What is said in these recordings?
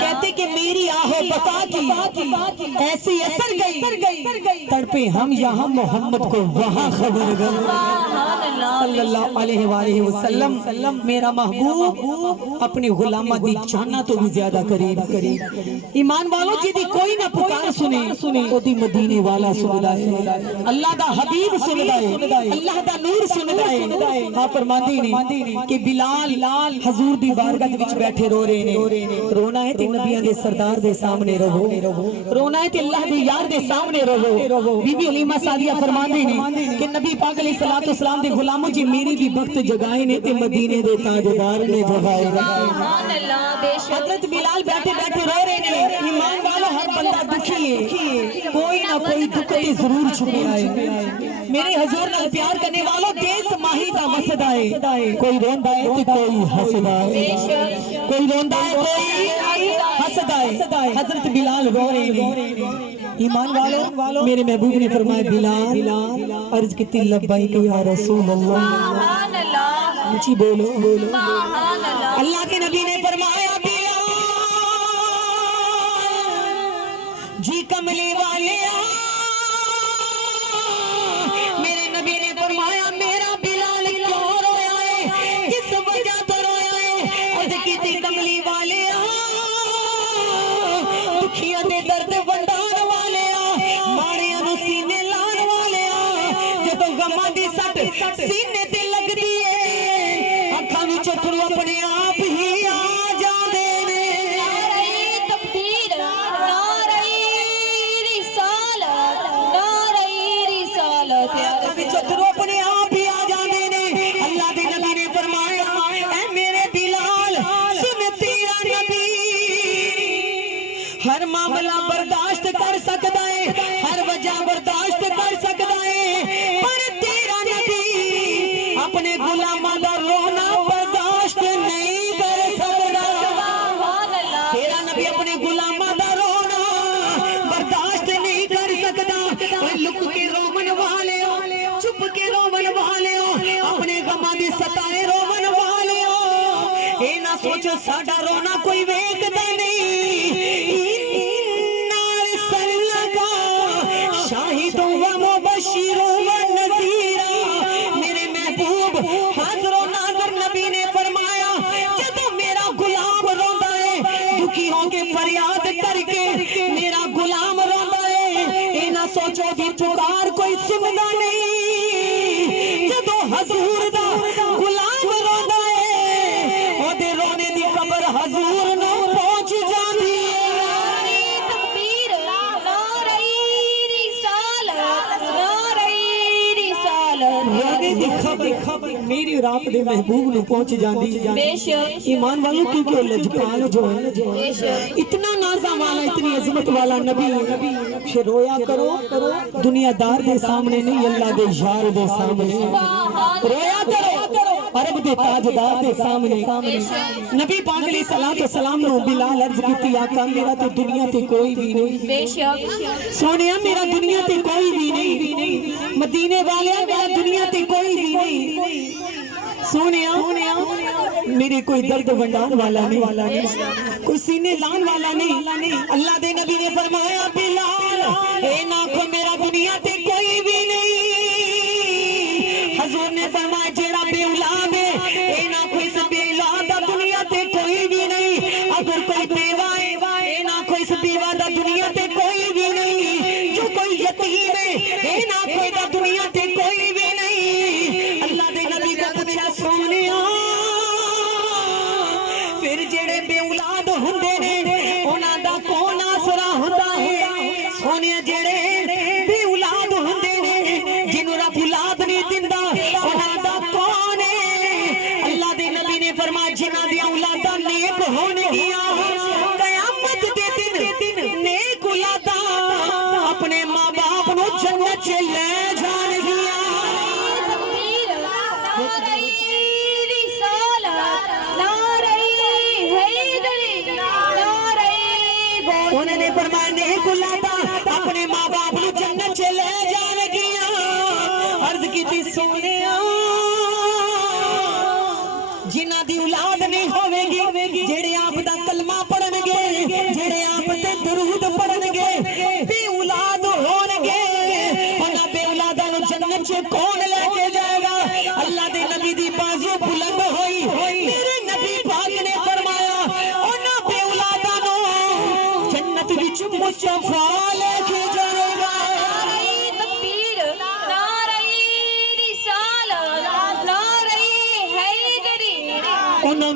کہتے کہ میری آہو بتا کی ایسی اثر گئی تڑپے ہم یہاں محمد کو وہاں خبر گئی صلی اللہ علیہ وآلہ وسلم میرا محبوب اپنے غلامہ دی جانا تو بھی زیادہ قریب ایمان والوں جی دی کوئی نہ پکار سنے او دی مدینے والا سن دائے اللہ دا حبیب سن دائے اللہ دا نور سن دائے آپ فرماندی نے کہ بلال حضور دی بارگاہ وچ بیٹھے رو رہے نے رونا ہے تے نبیوں دے سردار دے سامنے رہو رونا ہے تے اللہ دے یار دے سامنے رہو بی بی علیمہ سعدیہ فرماندی نے کہ نبی پاک علیہ الصلوۃ والسلام دے غلاموں جی میری بھی وقت جگائے نے تے مدینے دے تاجدار نے جگائے سبحان اللہ بے شک حضرت بلال بیٹھے بیٹھے رو رہے نے ایمان والو ہر بندہ دکھی ہے کوئی نہ کوئی دکھ تے ضرور چھپے آئے میرے حضور نال پیار کرنے والوں دیس ماہی دا وسد آئے کوئی روندا ہے تے کوئی ہسدا ہے کوئی روندا ہے کوئی ہسدا ہے حضرت بلال رو رہے ہیں ایمان والو میرے محبوب نے فرمایا بلال عرض کیتی لبیک یا رسول اللہ سبحان اللہ اونچی بولو سبحان اللہ اللہ کے نبی نے فرمایا بلال جی کملی والے میرے نبی نے فرمایا میرا بلال کیوں رویا ہے کس وجہ تو رویا ہے عرض کیتی کملی والے دکھیاں دے درد ونڈان والے ماڑیاں نو سینے لان والے جدوں غماں دی سٹ سینے تے لگ دی ہے اکھاں وچ اتھرو اپنے آپ ہی آ جاندے نے نعرہ تکبیر نعرہ رسالت نعرہ رسالت اکھاں وچ اتھرو اپنے آپ ہی آ جاندے نے اللہ دے نبی نے فرمایا اے میرے بلال سن تیرا نبی ہر معاملہ برداشت کر سکتا ہے ہر وجہ برداشت کر سکتا ہے پر تیرا نبی اپنے غلامہ دا رونا برداشت نہیں کر سکتا سبحان اللہ تیرا نبی اپنے غلامہ دا رونا برداشت نہیں کر سکتا اوے لک کے رومن والے چپ کے رومن والے اپنے غماں دی ستائے رومن والے اے نہ سوچو ساڈا رونا کوئی ویکھدا نہیں شاہد و مبشر و نذیر میرے محبوب حاضر و ناظر نبی نے فرمایا جدو میرا غلام روندا ہے دکھی ہو کے فریاد کر کے میرا غلام روندا ہے اے نہ سوچو دی پکار کوئی سندا نہیں جدو حضور دا غلام روندا ہے او دے رونے دی خبر حضور نو پہنچ جاندی ہے تکبیر نعرہ رسالت نعرہ رسالت رونے دی خبر میری اور آپ دے محبوب نو پہنچ جاندی بے شک ایمان والوں کیونکہ وہ لجپال جو ہے بے شک اتنا نازا والا اتنی عظمت والا نبی پھر رویا کرو دنیا دار دے سامنے نہیں اللہ دے یار دے سامنے رویا کرو عرب دے تاجدار دے سامنے نبی پاک علیہ الصلوۃ والسلام نے بلال عرض کیتی آقا میرا تو دنیا تے کوئی بھی نہیں بے شک سونیا میرا دنیا تے کوئی بھی نہیں مدینے والے میرا دنیا تے کوئی بھی نہیں سونیا میرے کوئی درد ونڈان والا نہیں کوئی سینے لان والا نہیں اللہ دے نبی نے فرمایا بلال اے ناکھو میرا دنیا تے کوئی بھی نہیں حضور نے فرمایا جیڑا بے اولاد ہے اے ناکھو اس بے اولاد دا دنیا تے کوئی بھی نہیں اگر کوئی بیوہ ہے اے ناکھو اس بیوہ دا دنیا تے کوئی بھی نہیں جو کوئی یتیم ہے اے ناکھو دا دنیا تے کوئی بھی نہیں اللہ دے نبی کو پوچھا سونیا پھر جڑے بے اولاد ہوندے نے انہاں دا کون آسرا ہوندا ہے سونیا جڑے بے اولاد ہوندے نے جنوں رب اولاد نہیں دیندا انہاں دا کون ہے اللہ دے نبی نے فرمایا جنہاں دی اولاداں نیک ہونگیاں قیامت دے دن نیک اولاداں اپنے ماں باپ نو جنت چ لے جان گیاں تکبیر نعرہ رسالت نعرہ حیدری نعرہ انہوں نے فرمایا نیک اولاداں اپنے ماں باپ نو جنت چ لے جان گیاں عرض کیتی سونیا جنہاں دی اولاد نہیں ہوے گی جڑے آپ دا کلمہ پڑھن گے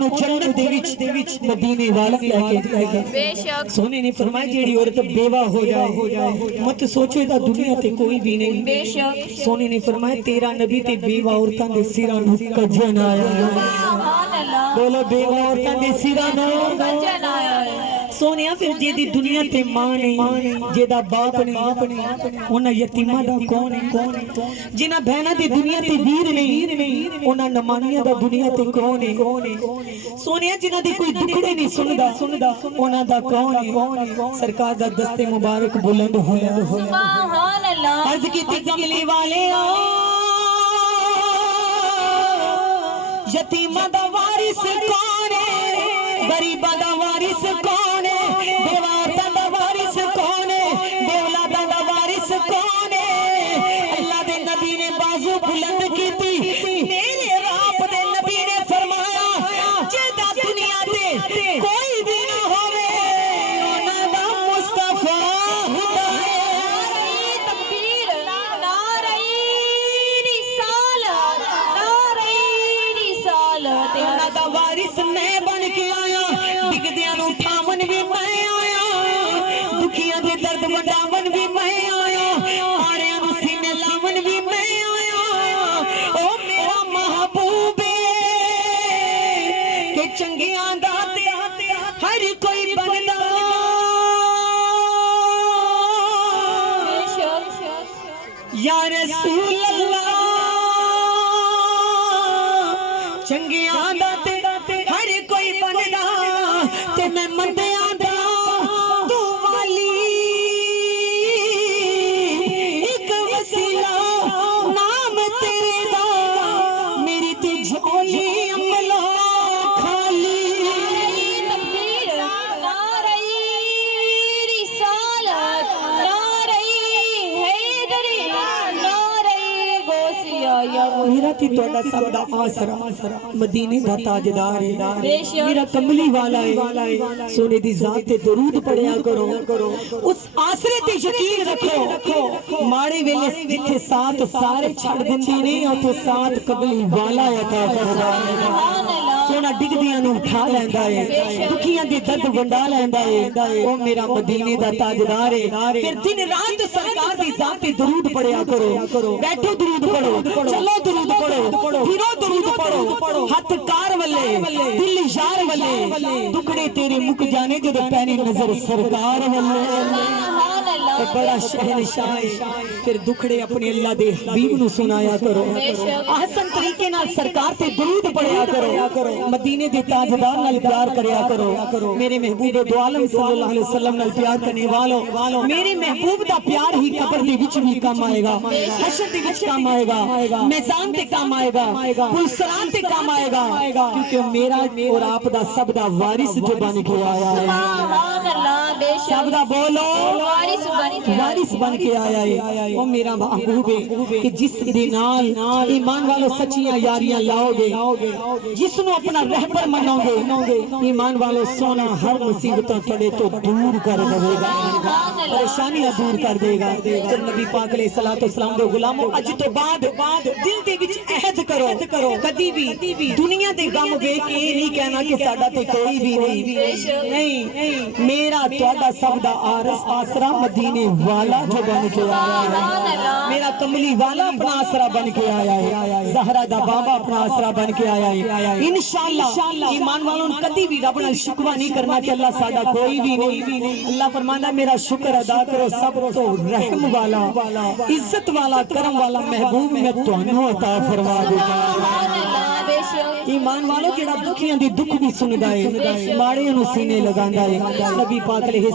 نو جنت دے وچ مدینے والا لے کے بے شک سونے نے فرمایا جیڑی عورت بیوہ ہو جائے مت سوچو دا دنیا تے کوئی بھی نہیں بے شک سونے نے فرمایا تیرا نبی تے بیوہ عورتاں دے سراں نو کجن آیا سبحان اللہ بولو بیوہ عورتاں دے سراں نو کجن آیا ہے سونیا پھر جے دی دنیا تے ماں نہیں جے دا باپ نہیں انہاں یتیماں دا کون ہے جنہاں بہناں دی دنیا تے ویر نہیں انہاں نمانیاں دا دنیا تے کون ہے سونیا جنہاں دی کوئی دکھڑے نہیں سندا انہاں دا کون ہے سرکار دا دست مبارک بلند ہویا سبحان اللہ عرض کیتی کملی والے یتیماں دا وارث کون ہے غریباں دا وارث کون ہے بیوہ دا وارث کون ہے بے اولاداں دا وارث کون ہے اللہ دے نبی نے بازو بلند کیتی میرے رب دے نبی نے فرمایا جیدا دنیا تے کوئی بھی نہ ہوے انہاں دا مصطفی تکبیر نعرہ رسالت نعرہ رسالت انہاں دا وارث میں بن کے آیا بگدیاں نو اٹھاون بھی میں آیا دکھیاں دے درد وڈاون بھی میں آیا آڑیاں نو سینے لاون بھی میں آیا او میرا محبوب کہ چنگیاں دا تے ہر کوئی بندا بے شک یا رسول اللہ چنگیاں دا تے ہر کوئی بندا تے میں مندیاں دا تو والی ایک وسیلہ نام تیرے دا میری تے جھولی عملہ خالی تکبیر نعرہ رسالت نعرہ حیدری نعرہ غوثیہ یا میرا تی توڑا سب دا آسرا مدینے دا تاجدار بے ہے شک میرا کملی والا ہے سونے دی ذات تے درود پڑھیا کرو اس آسرے تے یقین رکھو ماڑے ویلے جتھے ساتھ سارے چھڑ دندے نہیں اور تو ساتھ کملی والا عطا کردا ہے سبحان اللہ سونا ڈگ دیاں نو اٹھا لیندا ہے دکھیاں دے درد ونڈا لیندا ہے او میرا مدینے دا تاجدار ہے پھر دن رات سرکار دی ذات تے درود پڑھیا کرو بیٹھو درود پڑھو چلو درود پڑھو پھرو درود پڑھو ہاتھ کار والے دل یار والے دکھڑے تیرے مک جانے جدو پہنی نظر سرکار والے سبحان اللہ بڑا شہنشاہ ہے پھر دکھڑے اپنے اللہ دے حبیب نو سنایا کرو احسن طریقے نال سرکار تے درود پڑھیا کرو مدینے دے تاجدار نال پیار کریا کرو میرے محبوب دو عالم صلی اللہ علیہ وسلم نال پیار کرنے والو میرے محبوب دا پیار ہی قبر دے وچ بھی کام آئے گا حشر دے وچ کام آئے گا میزان تے کام آئے گا پلسران تے کام آئے گا کیونکہ میرا اور آپ دا سب دا وارث جو بن کے آیا ہے سبحان اللہ بے شک سب دا بولو وارث بن کے وارث بن کے آیا ہے وہ میرا محبوب ہے کہ جس دے نال ایمان والو سچیاں یاریاں لاؤ گے جس نو اپنا رہبر منو گے ایمان والو سونا ہر مصیبتوں تڑے تو دور کر دے گا پریشانیاں دور کر دے گا جب نبی پاک علیہ الصلوۃ والسلام دے غلاموں اج تو بعد دل دے وچ عہد کرو کدی بھی دنیا دے غم ویکھ کے نہیں کہنا کہ ساڈا تے کوئی بھی نہیں میرا تہاڈا سب دا آسرا مدینے والا جو بن کے آیا ہے میرا کملی والا اپنا آسرا بن کے آیا ہے زہرا دا بابا اپنا آسرا بن کے آیا ہے انشاءاللہ ایمان والوں کدی بھی رب نال شکوہ نہیں کرنا کہ اللہ ساڈا کوئی بھی نہیں اللہ فرماندا میرا شکر ادا کرو سب تو رحم والا عزت والا کرم والا محبوب میں تانوں عطا فرما دے گا ایمان والو جڑا دکھیاں دی دکھ بھی سندا ہے ماڑیاں نو سینے لگاندا ہے نبی پاک علیہ